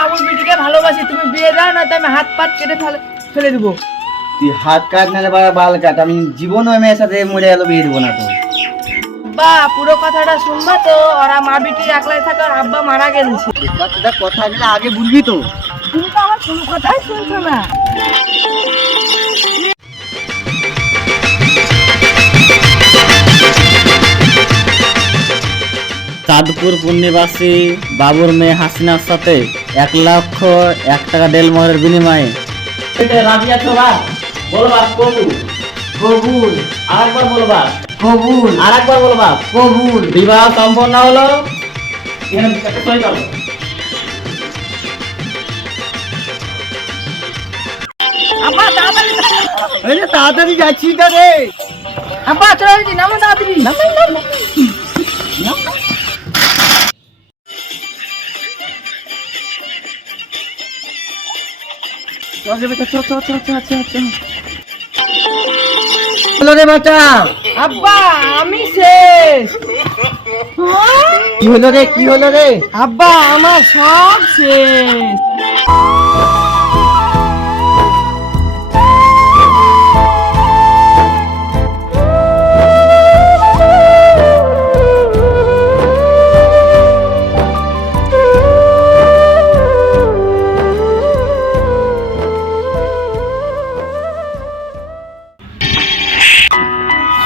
মামুর বিটিকে ভালোবাসি তুমি বিয়ে দাও না তো আমি হাত পাত কেটে ফেলে ফেলে দেবো। তুই হাত কাট নাহলে বাবা বাল কাট। আমি জীবন ওই মেয়ের সাথে মরে গেল বিয়ে দেবো না তো। বা পুরো কথাটা শুনবা তো ওরা মা বিটি একলাই থাকে আর আব্বা মারা গেছে বাচ্চাটা কথা গেলে আগে বুঝবি তো। তুমি তো আমার কোনো কথাই শুনছো না। চাঁদপুর পূর্ণিবাসী বাবুর মেয়ে হাসিনার সাথে এক লক্ষ এক টাকা ডেলমোহরের বিনিময়ে। রাজি আছো বা বলবা কবুল কবুল আরেকবার বলবা কবুল আরেকবার বলবা কবুল বিবাহ সম্পন্ন হলো। এখানে একটা সই করো। তাড়াতাড়ি। আরে তাড়াতাড়ি যাচ্ছি তো রে। আব্বা চলে যাচ্ছি নামো তাড়াতাড়ি। রে আব্বা আমি শেষ কি হলো রে কি হলো রে আব্বা আমার সব শেষ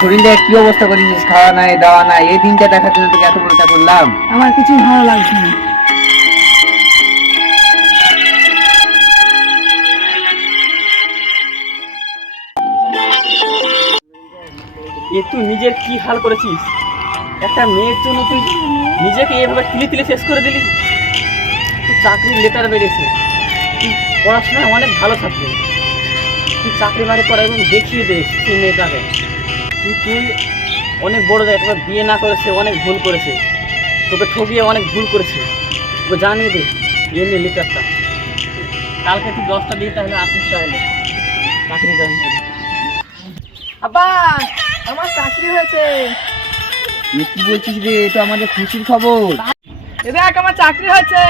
শরীরে কি অবস্থা করেছিস খাওয়া নাই দাওয়া নাই এই দিনটা দেখার জন্য তোকে এত বড়টা করলাম। আমার কিছু ভালো লাগছে না। এ তুই নিজের কি হাল করেছিস? একটা মেয়ের জন্য তুই নিজেকে এভাবে তিলে তিলে শেষ করে দিলি? তুই চাকরির লেটার বেরিয়েছে। তুই পড়াশোনায় অনেক ভালো থাকবে। তুই চাকরি বাড়ি করা এবং দেখিয়ে দে সেই মেয়েটাকে। তুই অনেক বড় জায়গা তোকে বিয়ে না করেছে অনেক ভুল করেছে। তোকে ঠকিয়ে অনেক ভুল করেছে। তোকে জানিয়ে দে এ নিয়ে লিটারটা কালকে তুই দশটা দিয়ে তাহলে আসিস তাহলে। চাকরি জয়েন আব্বা আমার চাকরি হয়েছে। কি বলছিস রে? এ তো আমাদের খুশির খবর। এ দেখ আমার চাকরি হয়েছে।